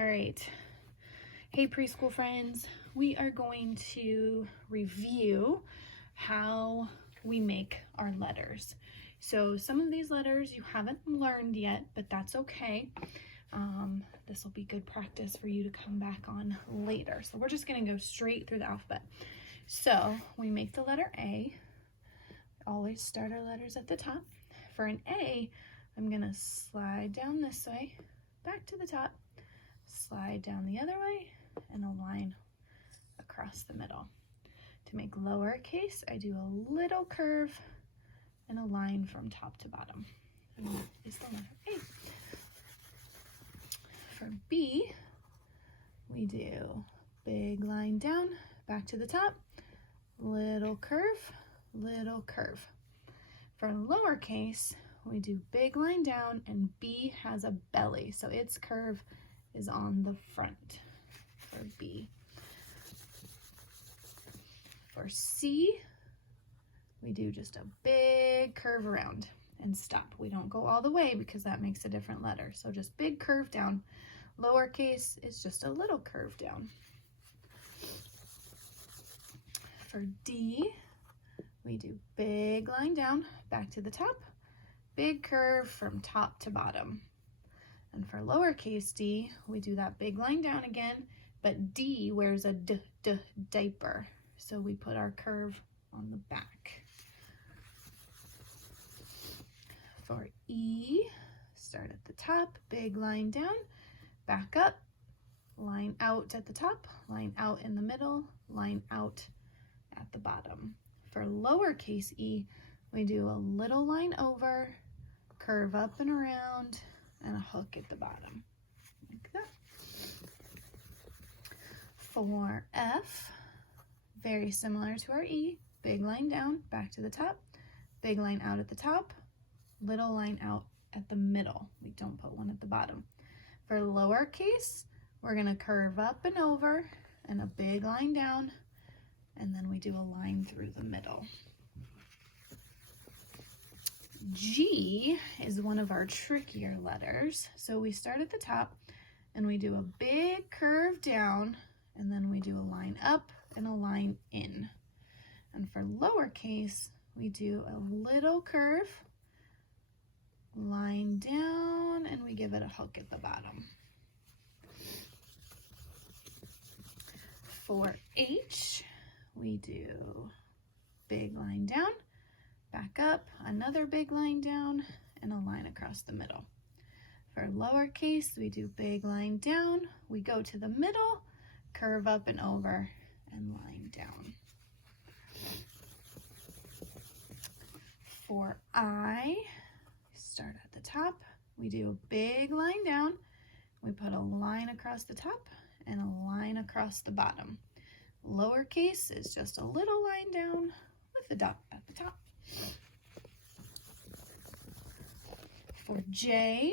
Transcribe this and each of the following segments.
All right. Hey, preschool friends. We are going to review how we make our letters. So some of these letters you haven't learned yet, but that's okay. This will be good practice for you to come back on later. So we're just going to go straight through the alphabet. So we make the letter A. Always start our letters at the top. For an A, I'm going to slide down this way, back to the top, slide down the other way, and a line across the middle. To make lowercase, I do a little curve and a line from top to bottom. And that is the letter A. For B, we do big line down, back to the top, little curve, little curve. For lowercase, we do big line down, and B has a belly, so its curve is on the front for B. For C, we do just a big curve around and stop. We don't go all the way because that makes a different letter. So just big curve down. Lowercase is just a little curve down. For D, we do big line down, back to the top, big curve from top to bottom. And for lowercase d, we do that big line down again, but D wears a diaper. So we put our curve on the back. For E, start at the top, big line down, back up, line out at the top, line out in the middle, line out at the bottom. For lowercase e, we do a little line over, curve up and around, and a hook at the bottom, like that. For F, very similar to our E, big line down, back to the top, big line out at the top, little line out at the middle. We don't put one at the bottom. For lowercase, we're gonna curve up and over and a big line down, and then we do a line through the middle. G is one of our trickier letters. So we start at the top and we do a big curve down, and then we do a line up and a line in. And for lowercase, we do a little curve, line down, and we give it a hook at the bottom. For H, we do big line down, back up, another big line down, and a line across the middle. For lowercase, we do big line down, we go to the middle, curve up and over, and line down. For I, start at the top, we do a big line down, we put a line across the top and a line across the bottom. Lowercase is just a little line down with a dot at the top. For J,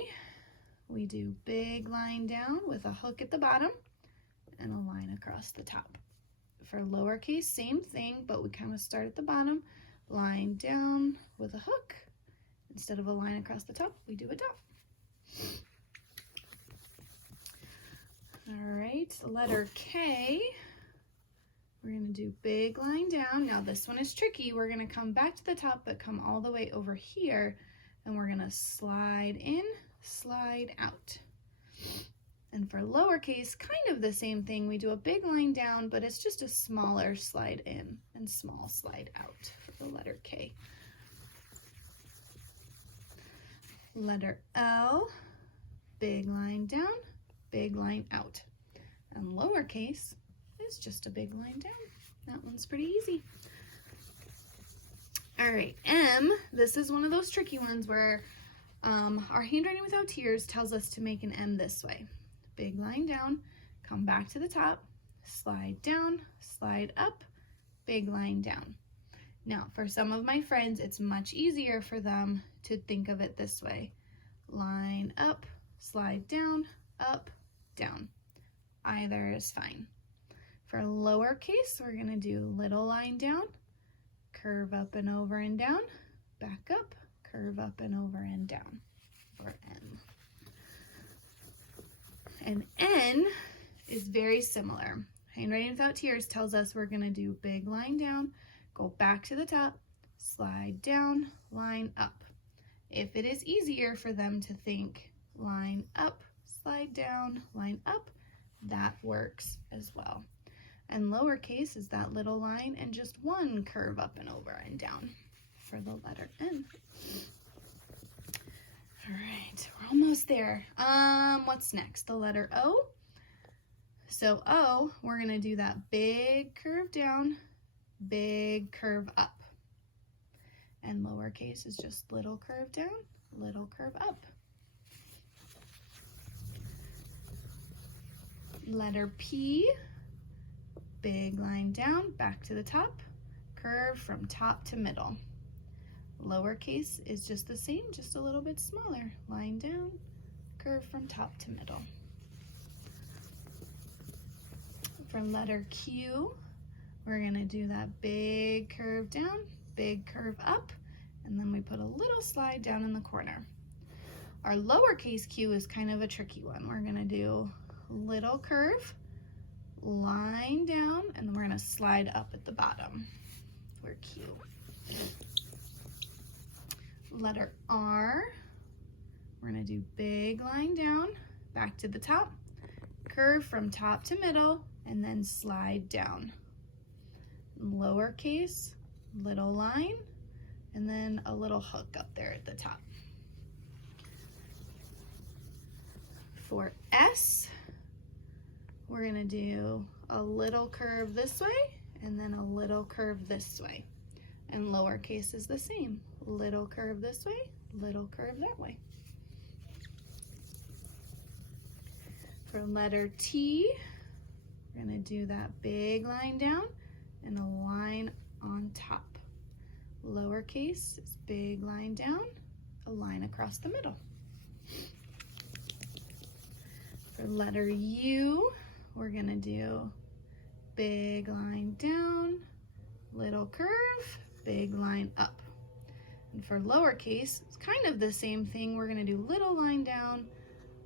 we do big line down with a hook at the bottom and a line across the top. For lowercase, same thing, but we kind of start at the bottom, line down with a hook. Instead of a line across the top, we do a dot. All right, letter K, we're gonna do big line down. Now this one is tricky. We're gonna come back to the top, but come all the way over here, and we're gonna slide in, slide out. And for lowercase, kind of the same thing. We do a big line down, but it's just a smaller slide in and small slide out for the letter K. Letter L, big line down, big line out. And lowercase is just a big line down. That one's pretty easy. All right, M, this is one of those tricky ones where our handwriting without tears tells us to make an M this way. Big line down, come back to the top, slide down, slide up, big line down. Now, for some of my friends, it's much easier for them to think of it this way. Line up, slide down, up, down. Either is fine. For lowercase, we're gonna do little line down, curve up and over and down, back up, curve up and over and down for M. And N is very similar. Handwriting Without Tears tells us we're going to do big line down, go back to the top, slide down, line up. If it is easier for them to think line up, slide down, line up, that works as well. And lowercase is that little line and just one curve up and over and down for the letter N. All right, we're almost there. What's next? The letter O. So O, we're gonna do that big curve down, big curve up. And lowercase is just little curve down, little curve up. Letter P, big line down, back to the top, curve from top to middle. Lowercase is just the same, just a little bit smaller. Line down, curve from top to middle. For letter Q, we're gonna do that big curve down, big curve up, and then we put a little slide down in the corner. Our lowercase q is kind of a tricky one. We're gonna do little curve, line down, and then we're gonna slide up at the bottom for Q. Letter R, we're gonna do big line down, back to the top, curve from top to middle, and then slide down. Lowercase, little line, and then a little hook up there at the top. For S, we're gonna do a little curve this way and then a little curve this way. And lowercase is the same. Little curve this way, little curve that way. For letter T, we're gonna do that big line down and a line on top. Lowercase is big line down, a line across the middle. For letter U, we're gonna do big line down, little curve, big line up. And for lowercase, it's kind of the same thing. We're gonna do little line down,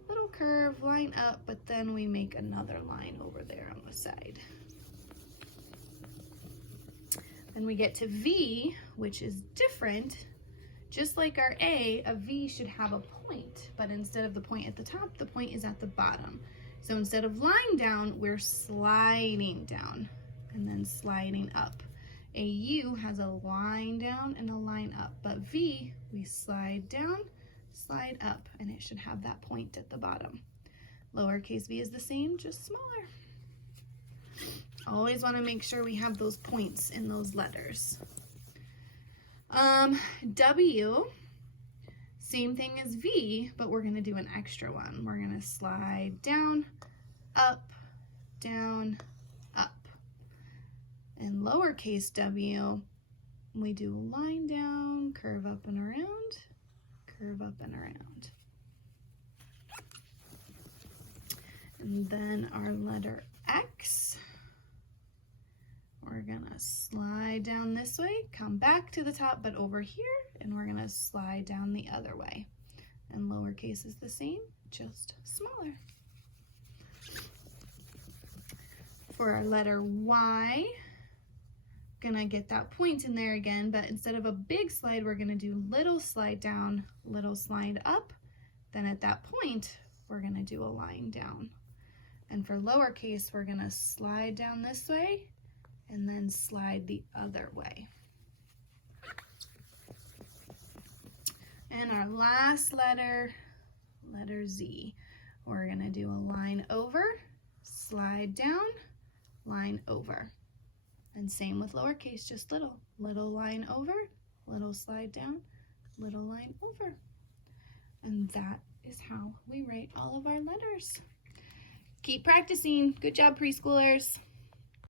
little curve, line up, but then we make another line over there on the side. Then we get to V, which is different. Just like our A V should have a point, but instead of the point at the top, the point is at the bottom. So instead of lying down, we're sliding down and then sliding up. A U has a line down and a line up, but V, we slide down, slide up, and it should have that point at the bottom. Lowercase v is the same, just smaller. Always want to make sure we have those points in those letters. W, same thing as V, but we're going to do an extra one. We're going to slide down, up, up. And lowercase w, we do line down, curve up and around, curve up and around. And then our letter X, we're gonna slide down this way, come back to the top, but over here, and we're gonna slide down the other way. And lowercase is the same, just smaller. For our letter Y, gonna get that point in there again, but instead of a big slide, we're gonna do little slide down, little slide up. Then at that point, we're gonna do a line down. And for lowercase, we're gonna slide down this way and then slide the other way. And our last letter, letter Z, we're gonna do a line over, slide down, line over. And same with lowercase, just little line over, little slide down, little line over. And that is how we write all of our letters. Keep practicing. Good job, preschoolers.